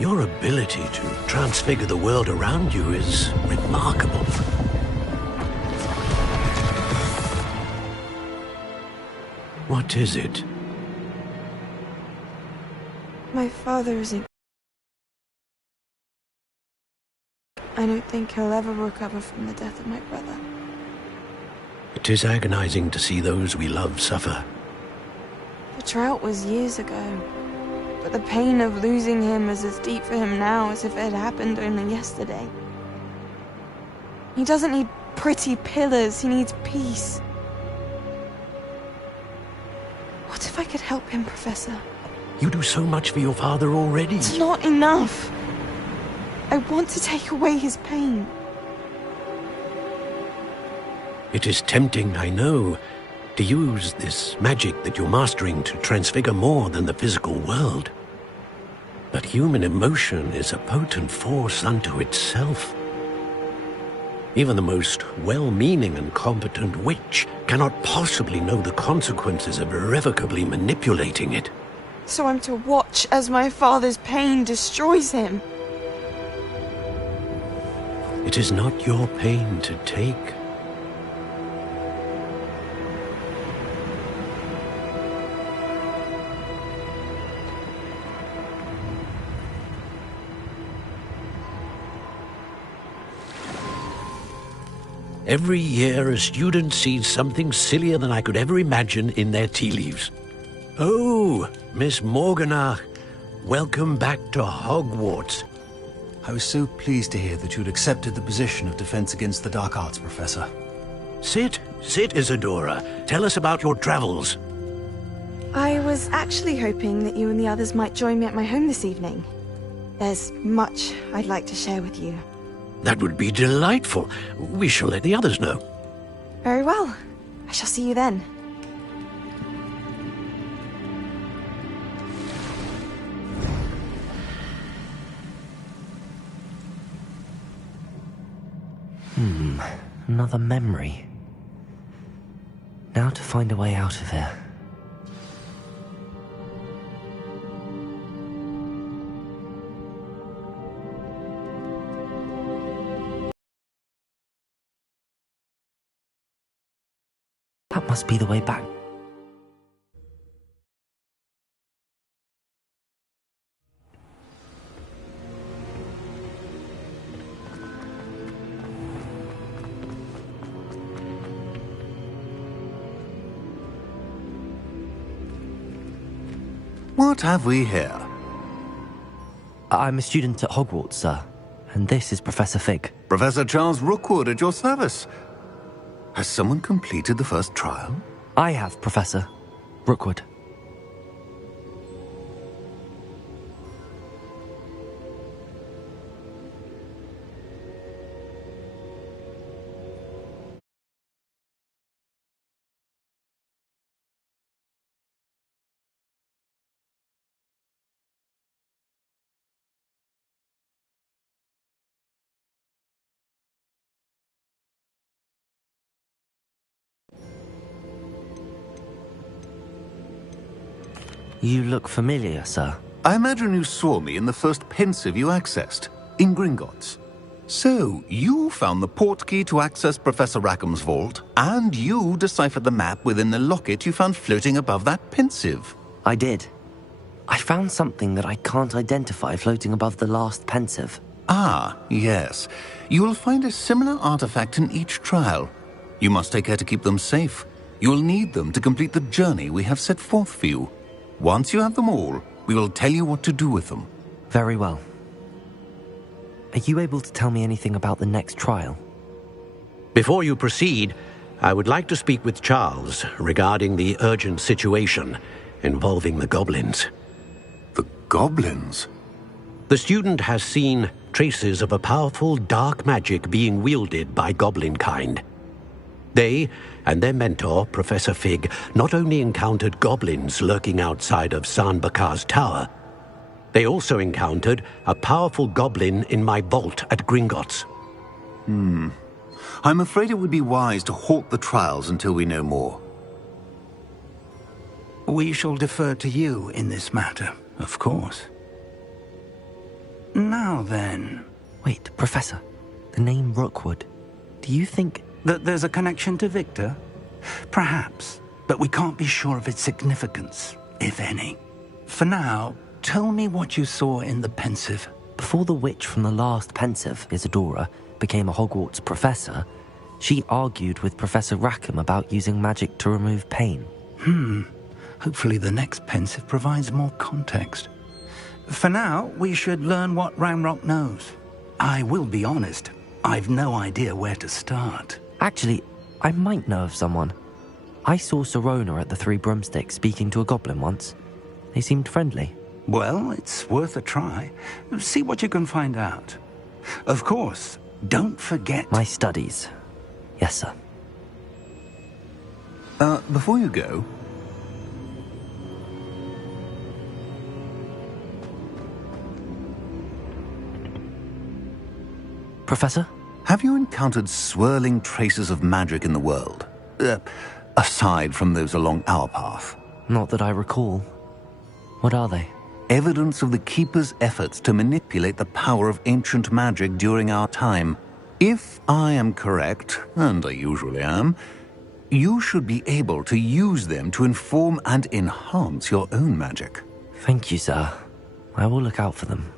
Your ability to transfigure the world around you is remarkable. What is it? My father isn't... I don't think he'll ever recover from the death of my brother. It is agonizing to see those we love suffer. The drought was years ago, but the pain of losing him is as deep for him now as if it had happened only yesterday. He doesn't need pretty pillars, he needs peace. What if I could help him, Professor? You do so much for your father already. It's not enough. I want to take away his pain. It is tempting, I know, to use this magic that you're mastering to transfigure more than the physical world. But human emotion is a potent force unto itself. Even the most well-meaning and competent witch cannot possibly know the consequences of irrevocably manipulating it. So I'm to watch as my father's pain destroys him. It is not your pain to take. Every year, a student sees something sillier than I could ever imagine in their tea leaves. Oh, Miss Morganach, welcome back to Hogwarts. I was so pleased to hear that you'd accepted the position of Defense Against the Dark Arts, Professor. Sit, Isadora. Tell us about your travels. I was actually hoping that you and the others might join me at my home this evening. There's much I'd like to share with you. That would be delightful. We shall let the others know. Very well. I shall see you then. Another memory. Now to find a way out of here. That must be the way back. What have we here? I'm a student at Hogwarts, sir. And this is Professor Fig. Professor Charles Rookwood at your service. Has someone completed the first trial? I have, Professor Rookwood. You look familiar, sir. I imagine you saw me in the first pensive you accessed, in Gringotts. So, you found the portkey to access Professor Rackham's vault, and you deciphered the map within the locket you found floating above that pensive. I did. I found something that I can't identify floating above the last pensive. Ah, yes. You will find a similar artifact in each trial. You must take care to keep them safe. You will need them to complete the journey we have set forth for you. Once you have them all, we will tell you what to do with them. Very well. Are you able to tell me anything about the next trial? Before you proceed, I would like to speak with Charles regarding the urgent situation involving the goblins. The goblins? The student has seen traces of a powerful dark magic being wielded by goblin kind. They and their mentor, Professor Fig, not only encountered goblins lurking outside of Sanbakar's tower, they also encountered a powerful goblin in my vault at Gringotts. I'm afraid it would be wise to halt the trials until we know more. We shall defer to you in this matter, of course. Now then... Wait, Professor. The name Rookwood. Do you think... That there's a connection to Victor? Perhaps, but we can't be sure of its significance, if any. For now, tell me what you saw in the pensive. Before the witch from the last pensive, Isadora, became a Hogwarts professor, she argued with Professor Rackham about using magic to remove pain. Hopefully the next pensive provides more context. For now, we should learn what Ranrock knows. I will be honest, I've no idea where to start. Actually, I might know of someone. I saw Sirona at the Three Broomsticks speaking to a goblin once. They seemed friendly. Well, it's worth a try. See what you can find out. Of course, don't forget... My studies. Yes, sir. Before you go... Professor? Have you encountered swirling traces of magic in the world? Aside from those along our path? Not that I recall. What are they? Evidence of the Keeper's efforts to manipulate the power of ancient magic during our time. If I am correct, and I usually am, you should be able to use them to inform and enhance your own magic. Thank you, sir. I will look out for them.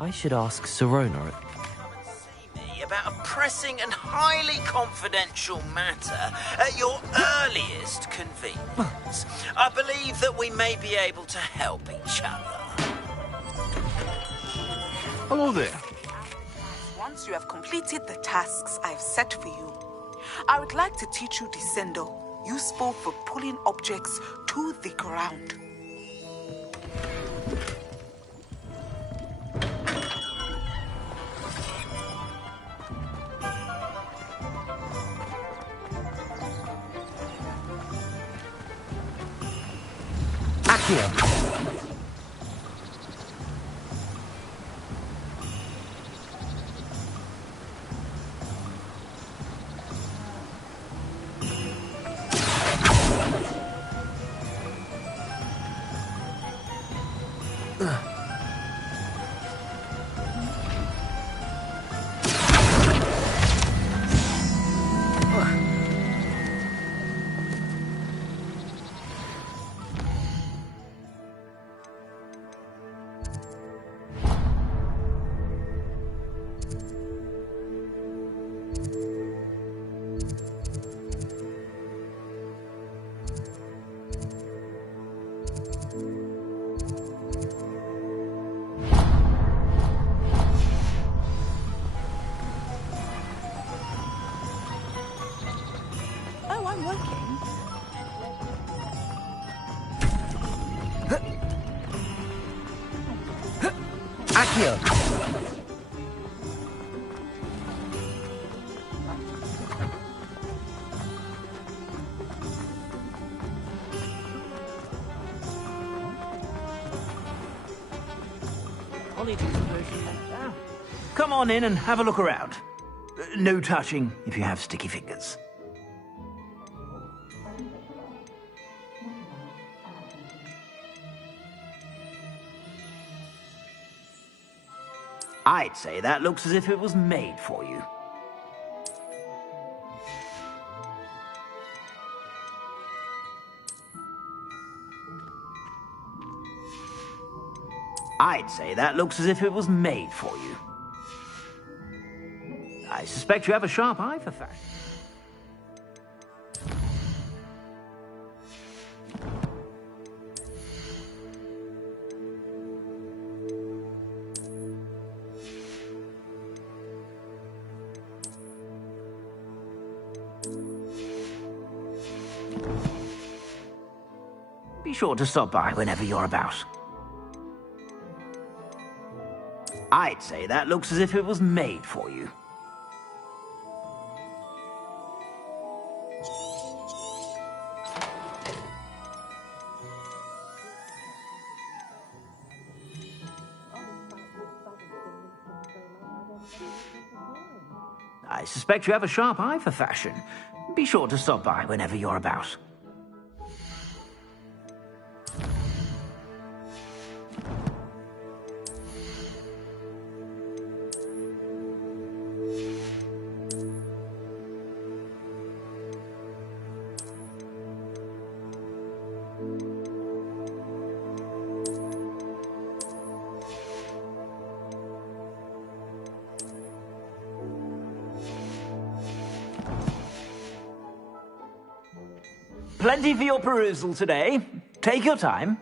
I should ask Sirona. Come and see me about a pressing and highly confidential matter at your earliest convenience. I believe that we may be able to help each other. Hello there. Once you have completed the tasks I've set for you, I would like to teach you Descendo, useful for pulling objects to the ground. Accio. Oh, I'm working. Accio. Come on in and have a look around. No touching if you have sticky fingers. I'd say that looks as if it was made for you. I'd say that looks as if it was made for you. I suspect you have a sharp eye for fashion. Be sure to stop by whenever you're about. I'd say that looks as if it was made for you. I suspect you have a sharp eye for fashion. Be sure to stop by whenever you're about. Plenty for your perusal today. Take your time.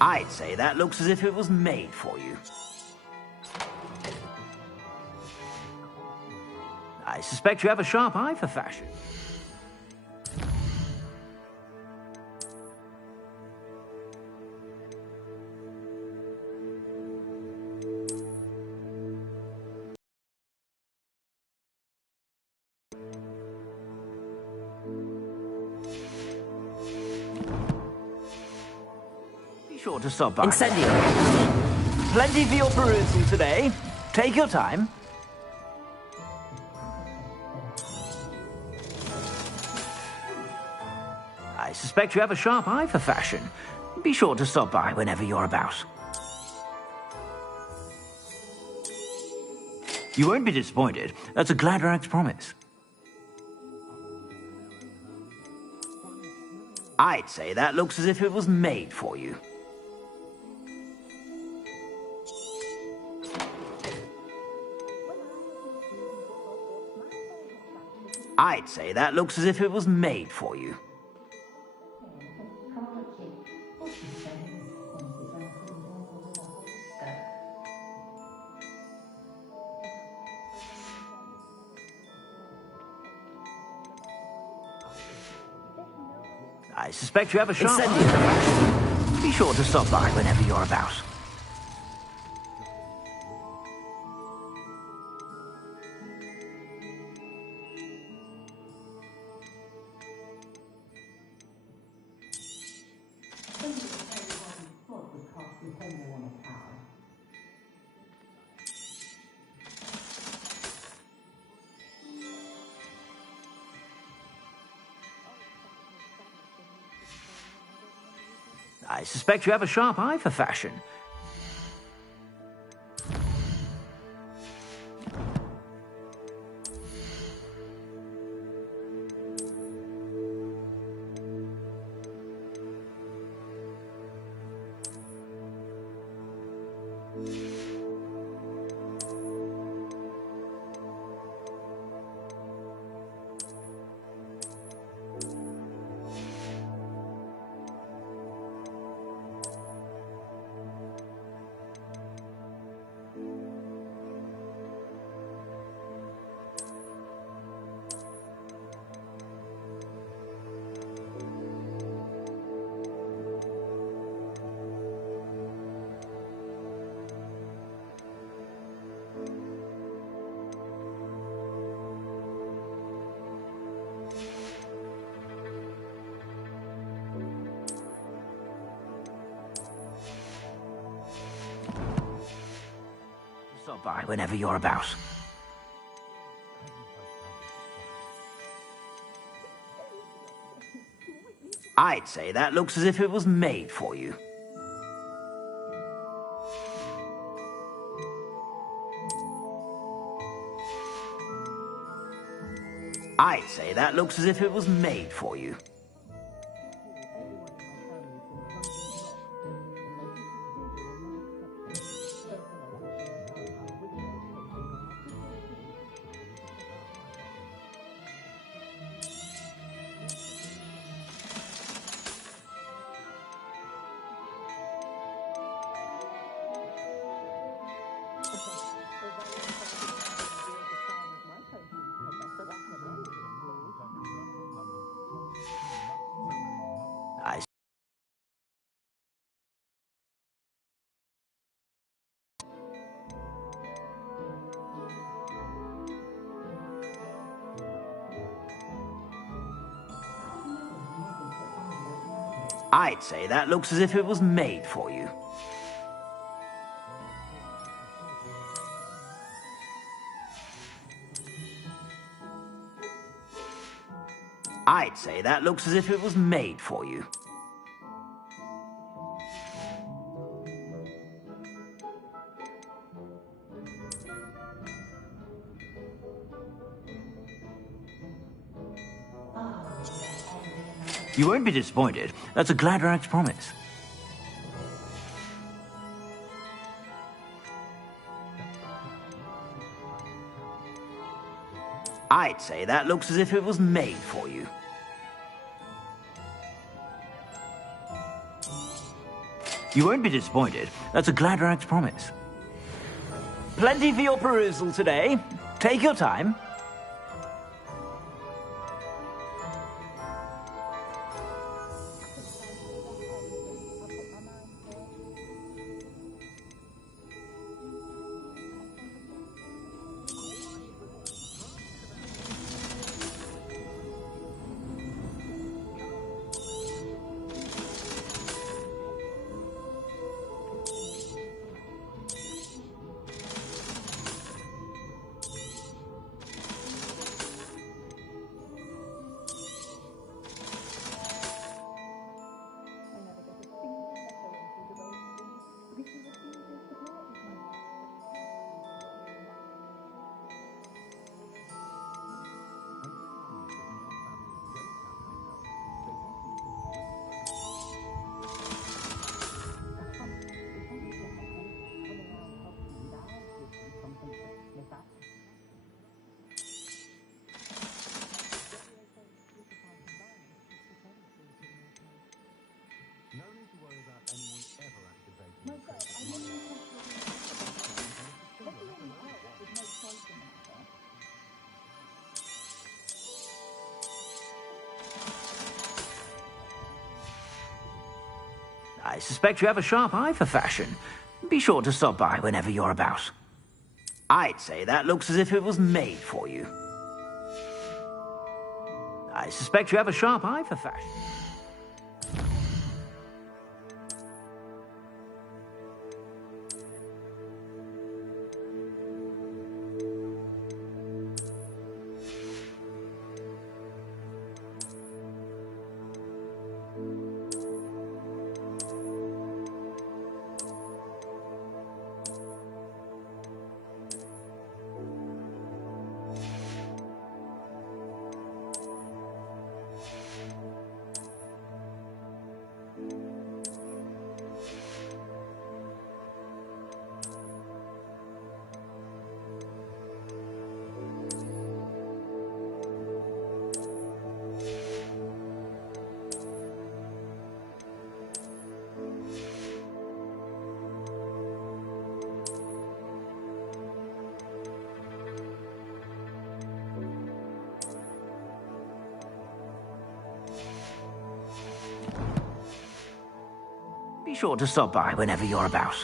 I'd say that looks as if it was made for you. I suspect you have a sharp eye for fashion. Sure to stop by. Incendio. Plenty for your perusal today. Take your time. I suspect you have a sharp eye for fashion. Be sure to stop by whenever you're about. You won't be disappointed. That's a Gladrax promise. I'd say that looks as if it was made for you. I'd say that looks as if it was made for you. I suspect you have a sharp eye. Be sure to stop by whenever you're about. I suspect you have a sharp eye for fashion. Stop by whenever you're about. I'd say that looks as if it was made for you. I'd say that looks as if it was made for you. I'd say that looks as if it was made for you. I'd say that looks as if it was made for you. You won't be disappointed. That's a Gladrax promise. I'd say that looks as if it was made for you. You won't be disappointed. That's a Gladrax promise. Plenty for your perusal today. Take your time. I suspect you have a sharp eye for fashion. Be sure to stop by whenever you're about. I'd say that looks as if it was made for you. I suspect you have a sharp eye for fashion. sure to stop by whenever you're about.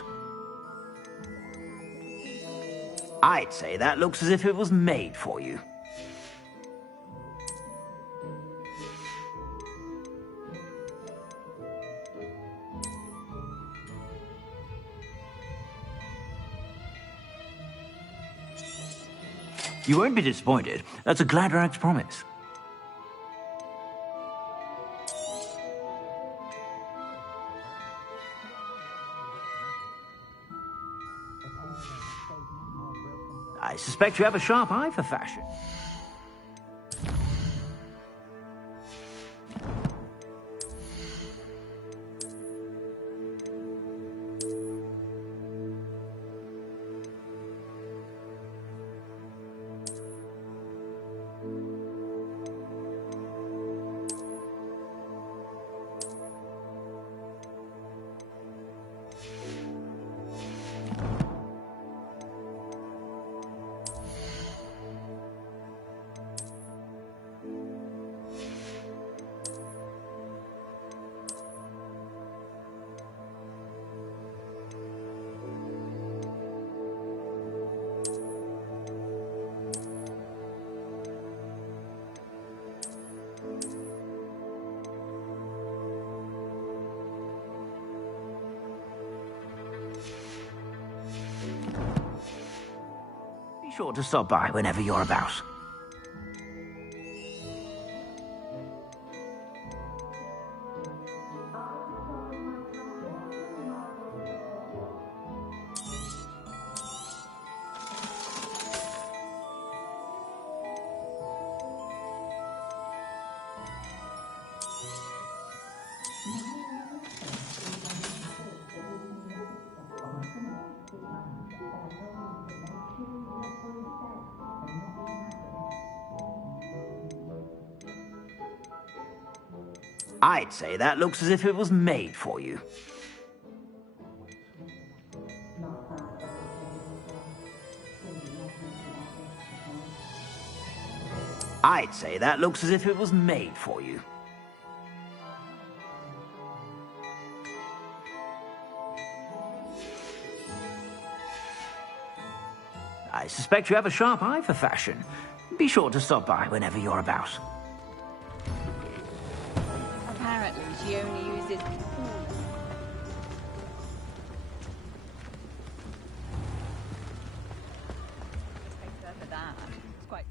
I'd say that looks as if it was made for you. You won't be disappointed. That's a Gladrag's promise. I suspect you have a sharp eye for fashion. Be sure to stop by whenever you're about. I'd say that looks as if it was made for you. I'd say that looks as if it was made for you. I suspect you have a sharp eye for fashion. Be sure to stop by whenever you're about. Apparently, she only uses... Respect her for that. It's quite...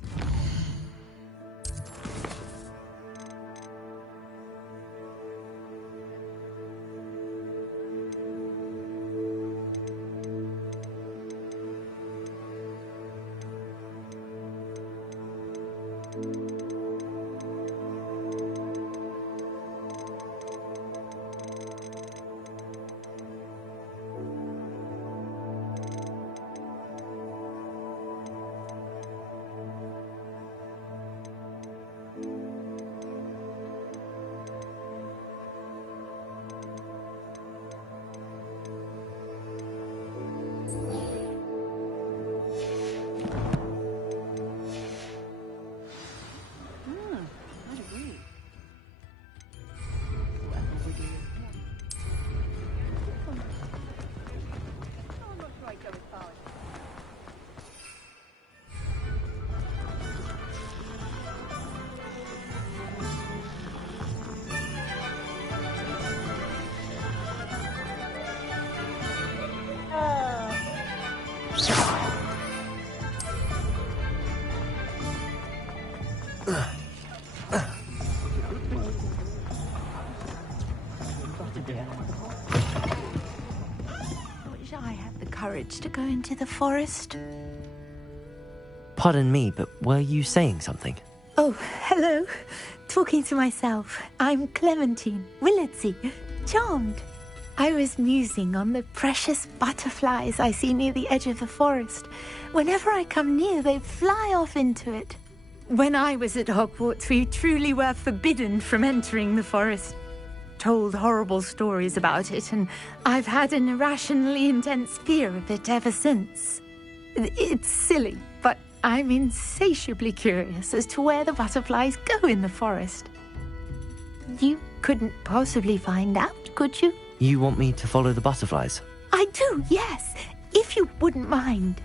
Wish I had the courage to go into the forest. Pardon me, but were you saying something? Oh, hello. Talking to myself. I'm Clementine Willardsey. Charmed. I was musing on the precious butterflies I see near the edge of the forest. Whenever I come near, they fly off into it. When I was at Hogwarts, we truly were forbidden from entering the forest. Told horrible stories about it, and I've had an irrationally intense fear of it ever since. It's silly, but I'm insatiably curious as to where the butterflies go in the forest. You couldn't possibly find out, could you? You want me to follow the butterflies? I do, yes, if you wouldn't mind.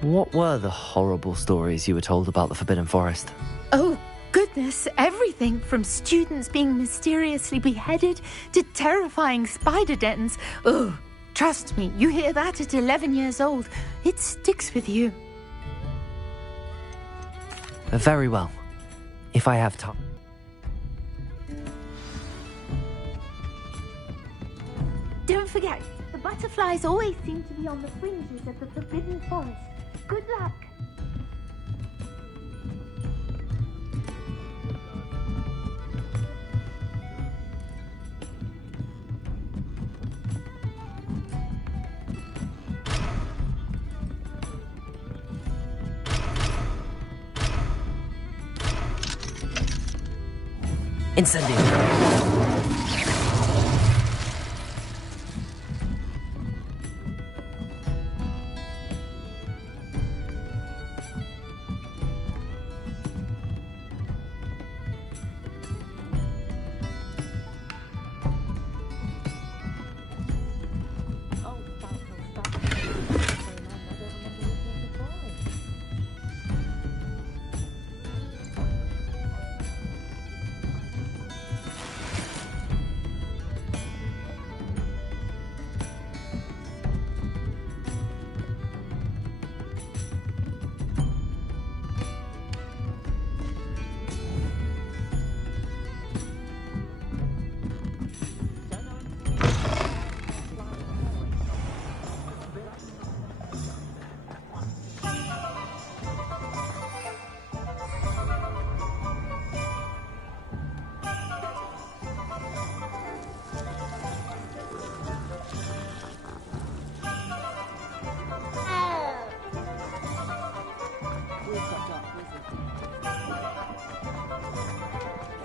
What were the horrible stories you were told about the Forbidden Forest? Oh, goodness, everything from students being mysteriously beheaded to terrifying spider dens. Oh, trust me, you hear that at 11 years old. It sticks with you. Very well. If I have time. Don't forget, the butterflies always seem to be on the fringes of the Forbidden Forest. Good luck. Incendio.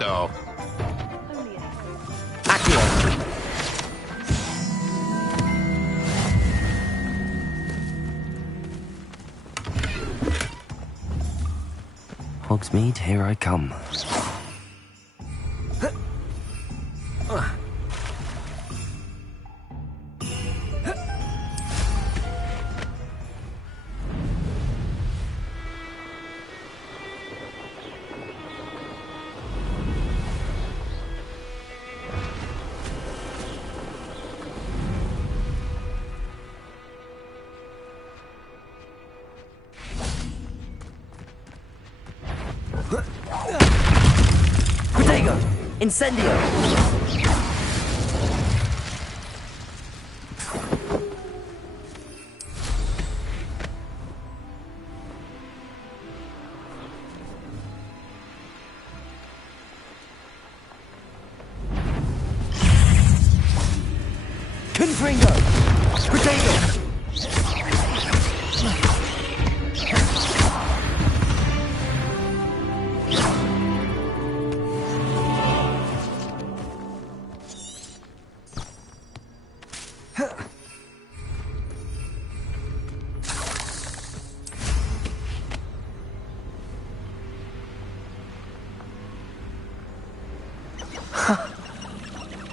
Oh. Hogsmeade, here I come. Protego! Incendio! Confringo! Protego!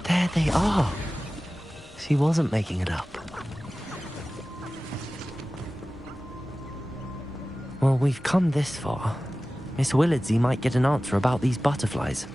There they are. She wasn't making it up. Well, we've come this far. Miss Willardsey might get an answer about these butterflies.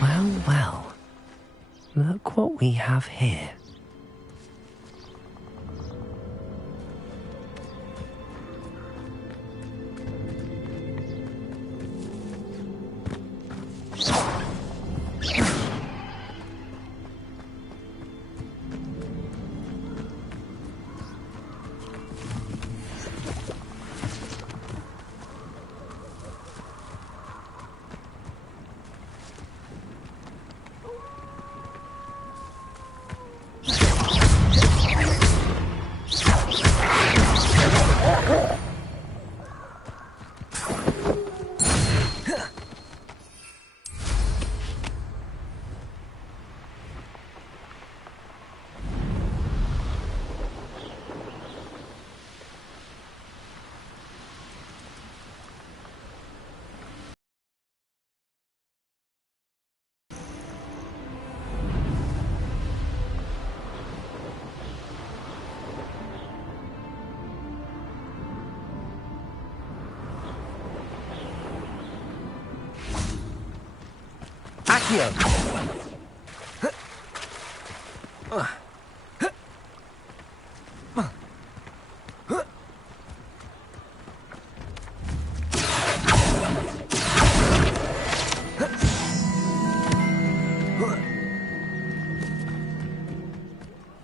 Well, well. Look what we have here.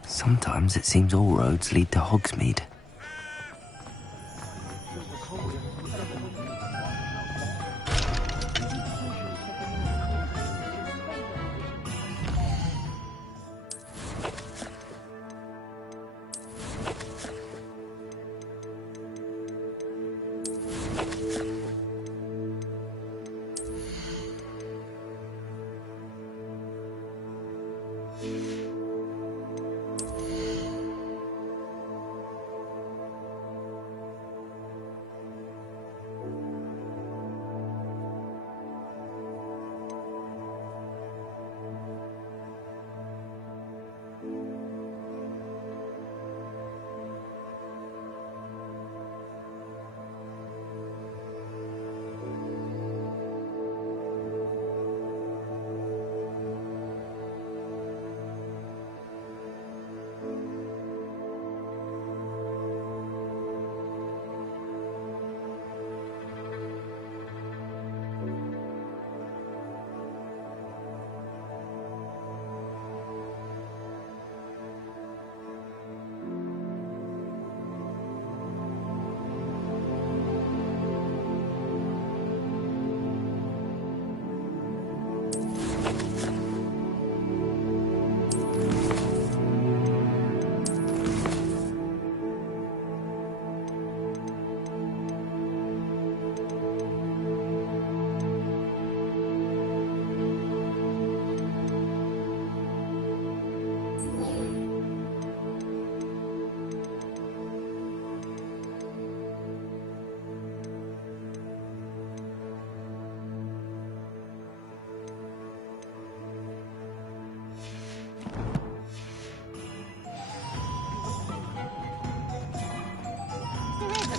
Sometimes it seems all roads lead to Hogsmeade.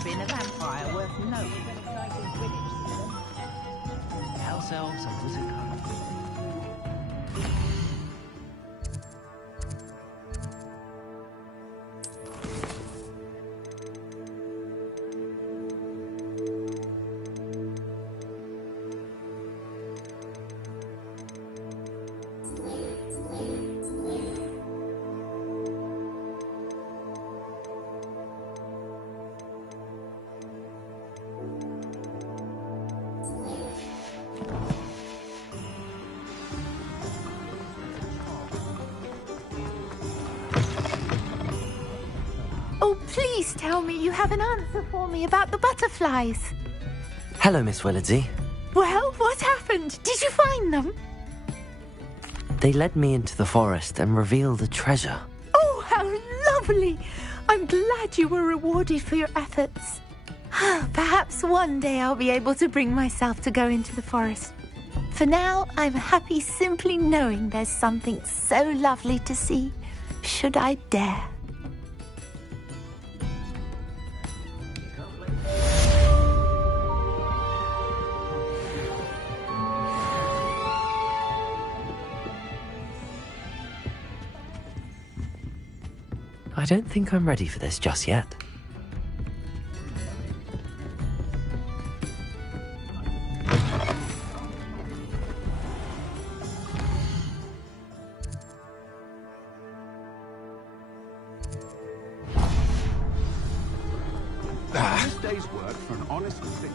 Been a vampire worth noting. House elves and wizard colours. Oh, please tell me you have an answer for me about the butterflies. Hello, Miss Willardsey. Well, what happened? Did you find them? They led me into the forest and revealed a treasure. Oh, how lovely! I'm glad you were rewarded for your efforts. Perhaps one day I'll be able to bring myself to go into the forest. For now, I'm happy simply knowing there's something so lovely to see, should I dare. I don't think I'm ready for this just yet. This day's work for an honest thing.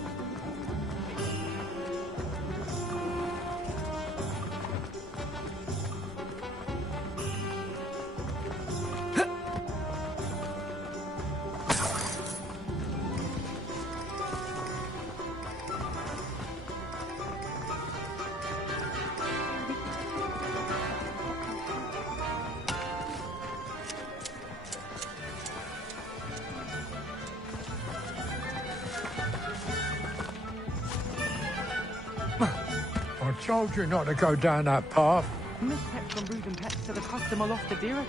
I told you not to go down that path. Missteps from rude and pets to the customer lost a dear.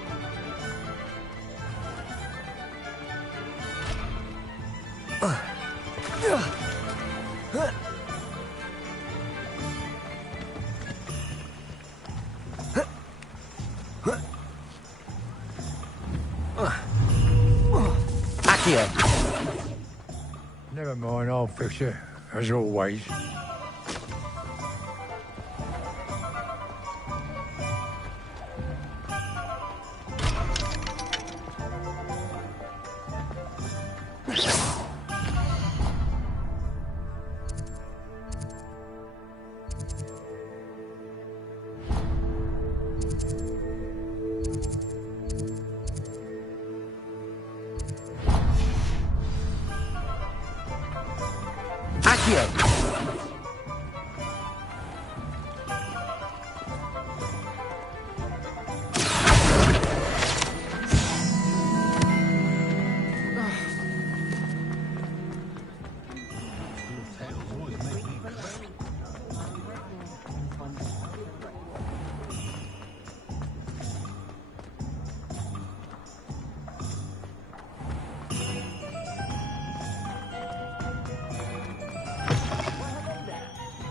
Accio. Never mind, I'll fix it, as always.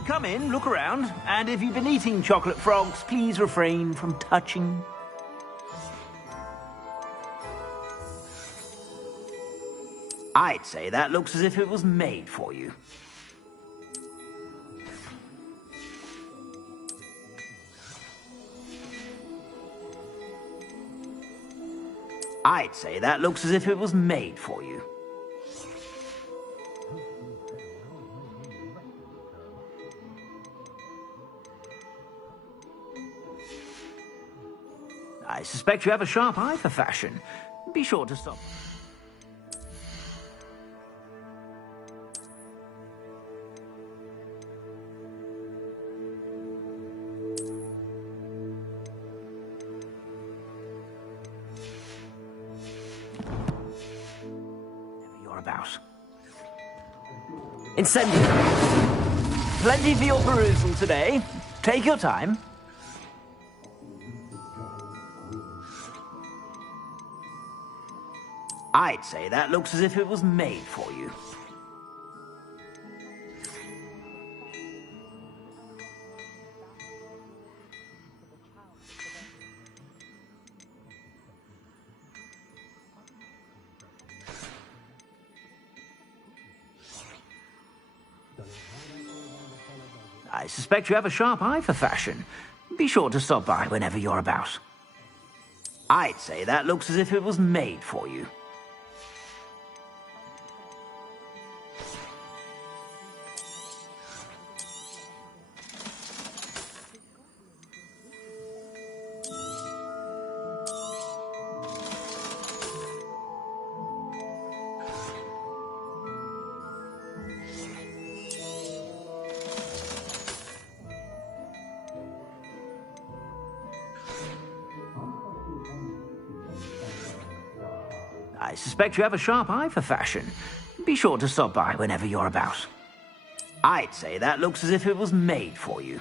Come in, look around, and if you've been eating chocolate frogs, please refrain from touching. I'd say that looks as if it was made for you. I'd say that looks as if it was made for you. I suspect you have a sharp eye for fashion. Be sure to stop. Whatever you're about. Incendio. Plenty for your perusal today. Take your time. I'd say that looks as if it was made for you. I suspect you have a sharp eye for fashion. Be sure to stop by whenever you're about. I'd say that looks as if it was made for you. I suspect you have a sharp eye for fashion. Be sure to stop by whenever you're about. I'd say that looks as if it was made for you.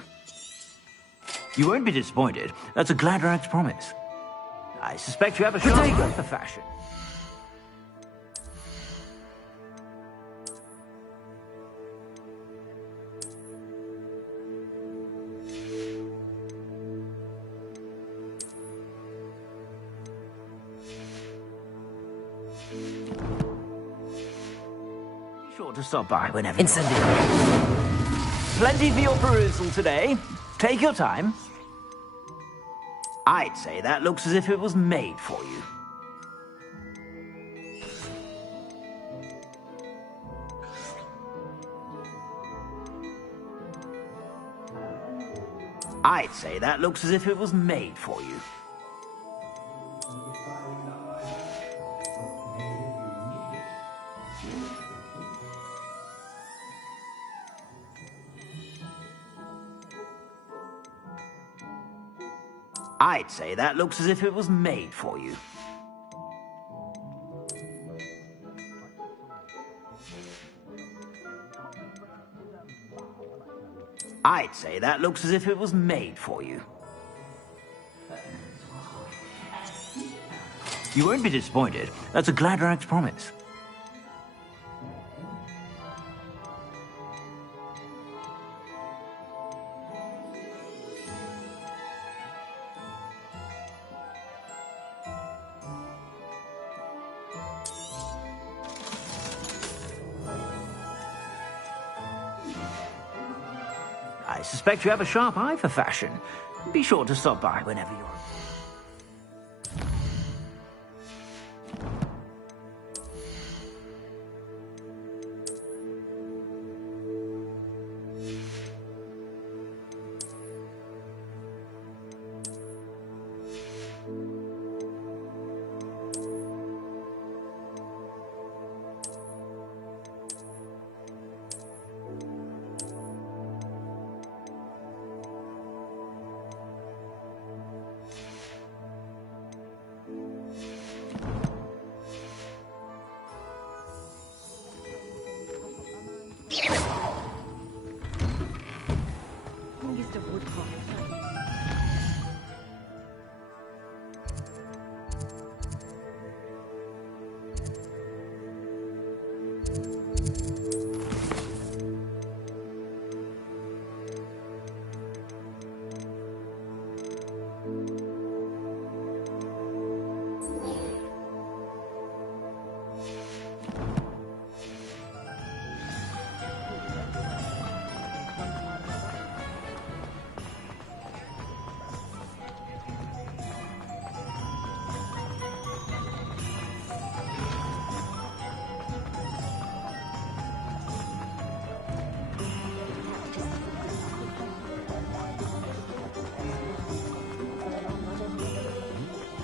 You won't be disappointed. That's a Gladrag's promise. I suspect you have a sharp eye for fashion. Sure to stop by whenever. Incendio. Plenty for your perusal today. Take your time. I'd say that looks as if it was made for you. I'd say that looks as if it was made for you. I'd say that looks as if it was made for you. I'd say that looks as if it was made for you. You won't be disappointed. That's a Gladrag's promise. I suspect you have a sharp eye for fashion. Be sure to stop by whenever you're...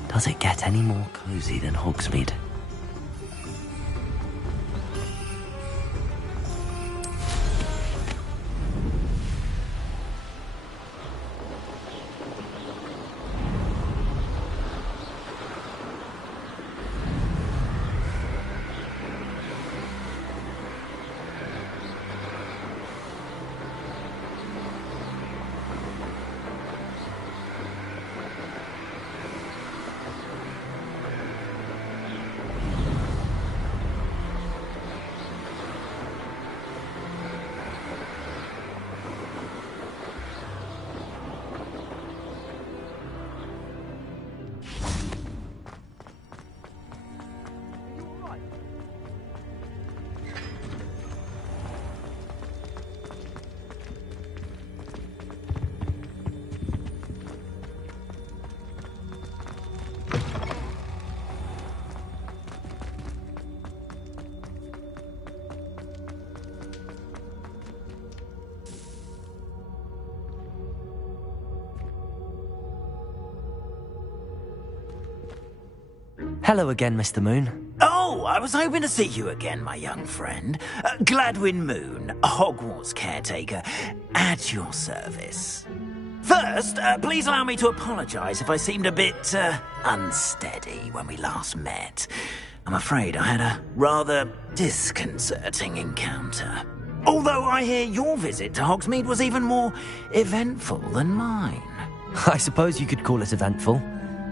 Does it get any more cozy than Hogsmeade? Hello again, Mr. Moon. Oh, I was hoping to see you again, my young friend. Gladwin Moon, Hogwarts caretaker, at your service. First, please allow me to apologise if I seemed a bit, unsteady when we last met. I'm afraid I had a rather disconcerting encounter. Although I hear your visit to Hogsmeade was even more eventful than mine. I suppose you could call it eventful.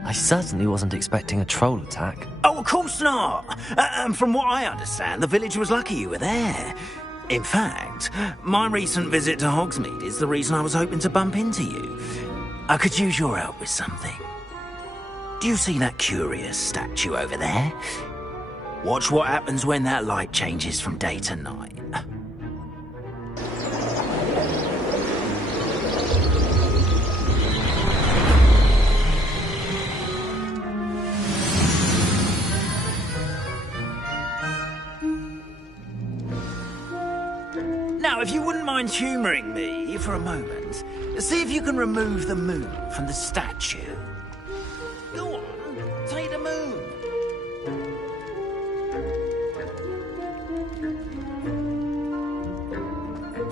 I certainly wasn't expecting a troll attack. Oh, of course not. And from what I understand, the village was lucky you were there. In fact, my recent visit to Hogsmeade is the reason I was hoping to bump into you. I could use your help with something. Do you see that curious statue over there? Watch what happens when that light changes from day to night. Now, if you wouldn't mind humouring me for a moment, see if you can remove the moon from the statue. Go on, take the moon.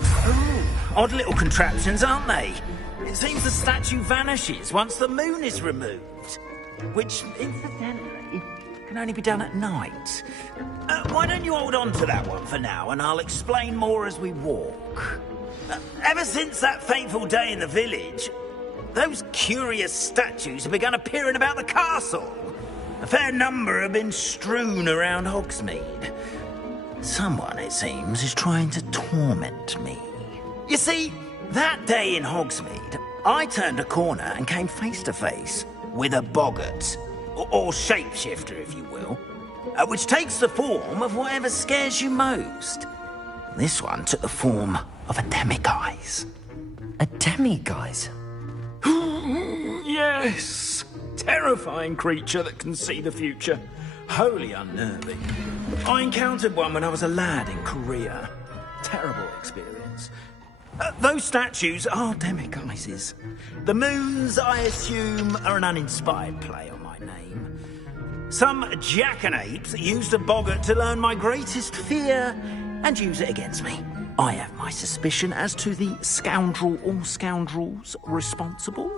Oh, odd little contraptions, aren't they? It seems the statue vanishes once the moon is removed. Which, incidentally, can only be done at night. Why don't you hold on to that one for now, and I'll explain more as we walk. Ever since that fateful day in the village, those curious statues have begun appearing about the castle. A fair number have been strewn around Hogsmeade. Someone, it seems, is trying to torment me. You see, that day in Hogsmeade, I turned a corner and came face to face with a boggart, or shapeshifter, if you will, which takes the form of whatever scares you most. This one took the form of a demiguise. A demiguise? Yes! Terrifying creature that can see the future. Wholly unnerving. I encountered one when I was a lad in Korea. Terrible experience. Those statues are demiguises. The moons, I assume, are an uninspired play on my name. Some jackanapes used a boggart to learn my greatest fear and use it against me. I have my suspicion as to the scoundrel or scoundrels responsible.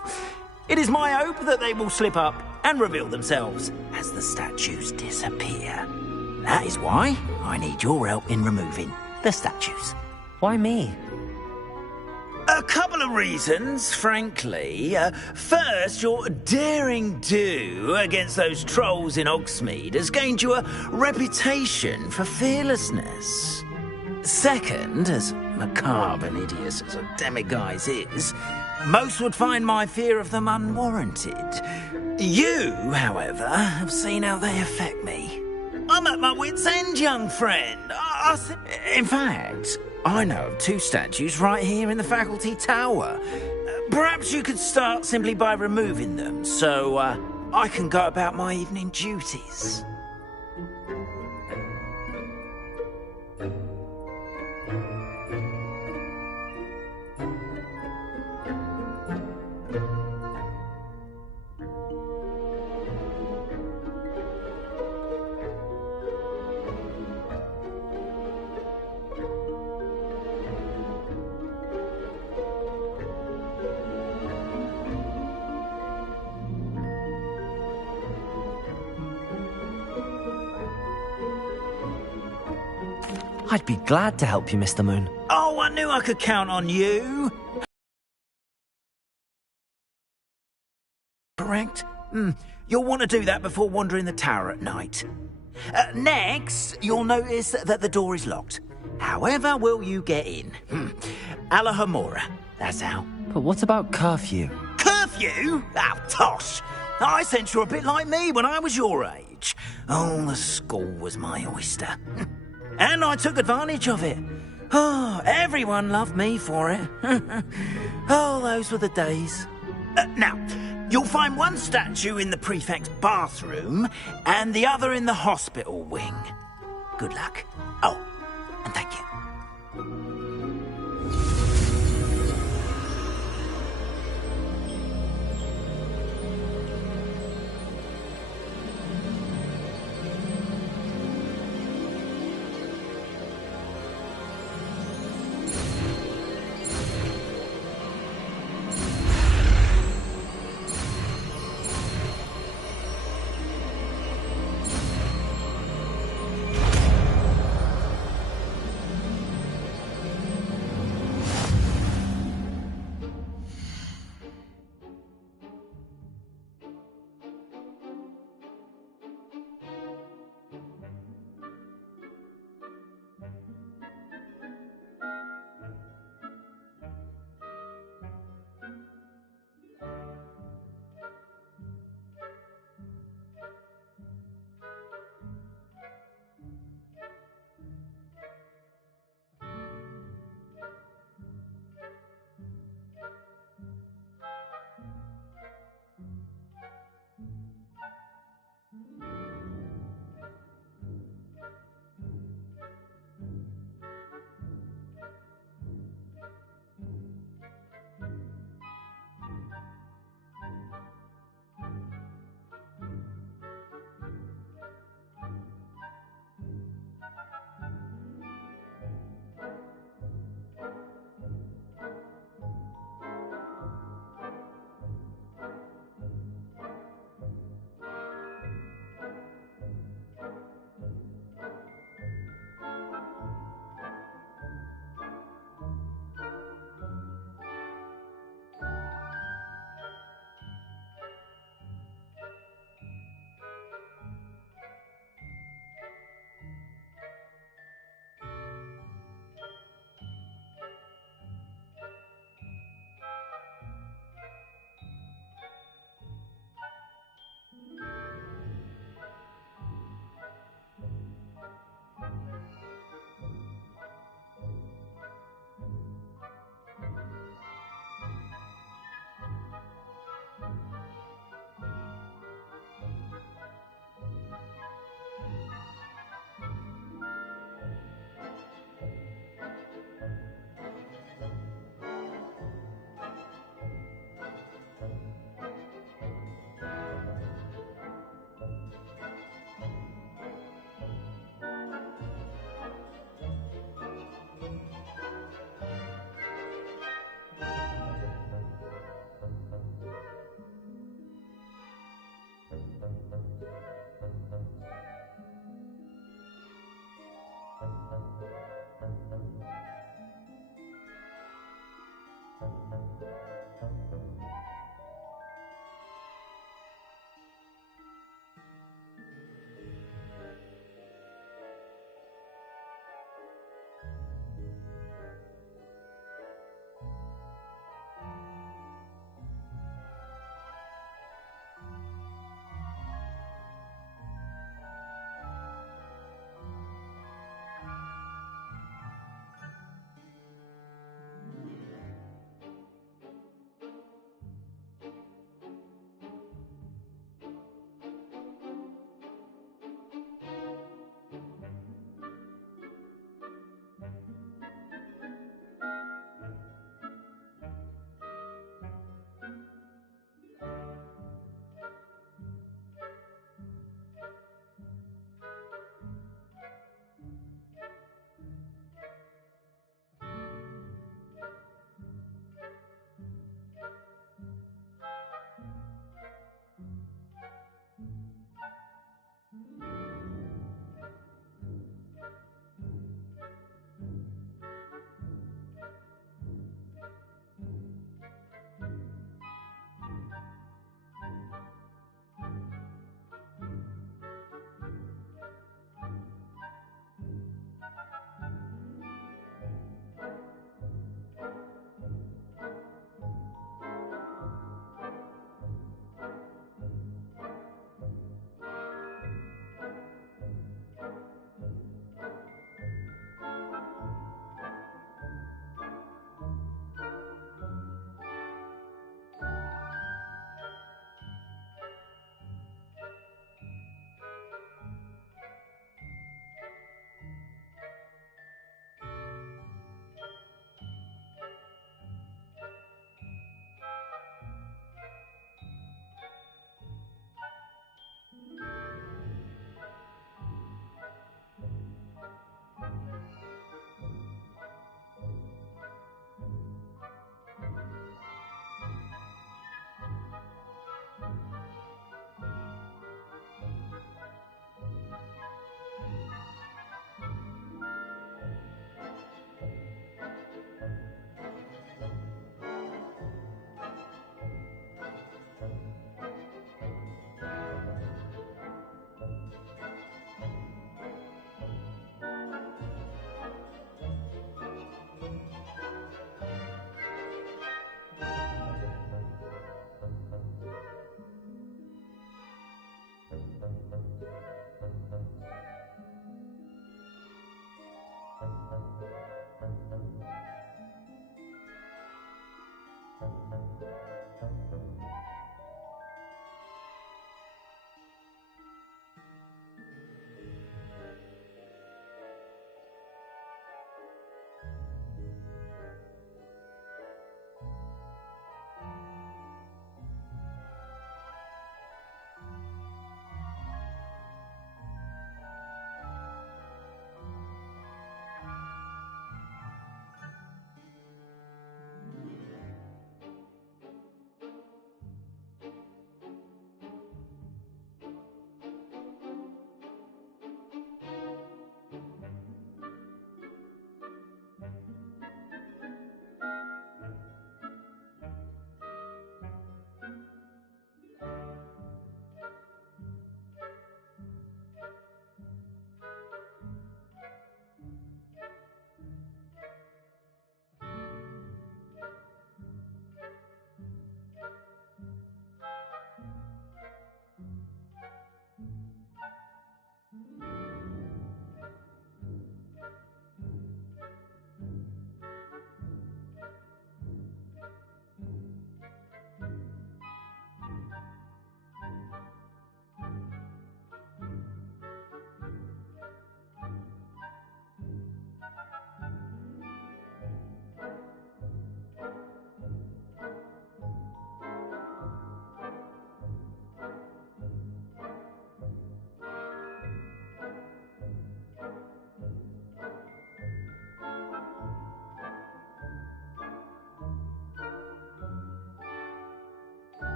It is my hope that they will slip up and reveal themselves as the statues disappear. That is why I need your help in removing the statues. Why me? A couple of reasons, frankly. First, your daring do against those trolls in Hogsmeade has gained you a reputation for fearlessness. Second, as macabre and hideous as a demiguise is, most would find my fear of them unwarranted. You, however, have seen how they affect me. I'm at my wit's end, young friend. In fact, I know of 2 statues right here in the faculty tower. Perhaps you could start simply by removing them, so I can go about my evening duties. I'd be glad to help you, Mr. Moon. Oh, I knew I could count on you. Correct? You'll want to do that before wandering the tower at night. Next, you'll notice that the door is locked. However will you get in? Alahamora, that's how. But what about curfew? Curfew? Oh, tosh. I sense you're a bit like me when I was your age. Oh, the school was my oyster. And I took advantage of it. Oh, everyone loved me for it. Oh, those were the days. Now, you'll find one statue in the prefect's bathroom and the other in the hospital wing. Good luck. Oh, and thank you.